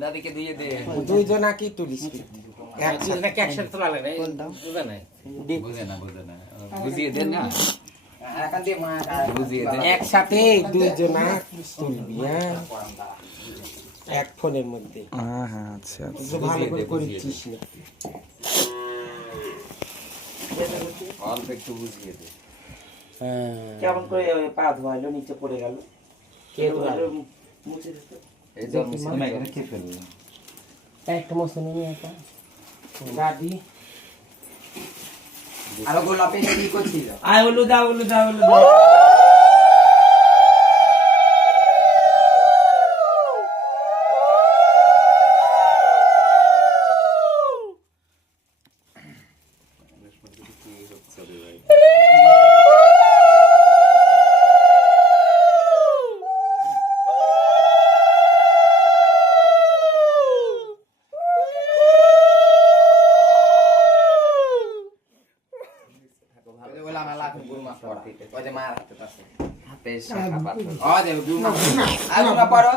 দাদিকে দিয়ে দে দুইজনা কি তুলিস একসাথে তোলা লাগে বুঝে না বুঝিয়ে দেন না বুঝিয়ে দেন একসাথে দুইজনা তুলবি এক ফোনের মধ্যে আচ্ছা ভালো করে করেছিস না অল্প একটু বুঝিয়ে দে কেমন করে পা ধোয়াইলো নিচে পড়ে গেল কে ধোয়াইলো মুছে দিতে এই যে মুসলমান এখানে কে ফেললো একটা মশলা নিয়ে একটা গাড়ি আর গোলাপে কি করছিল আয় হলু দাও হাতে শাখা পাথর ও দেব গুরু মা আর গুরু পড়ো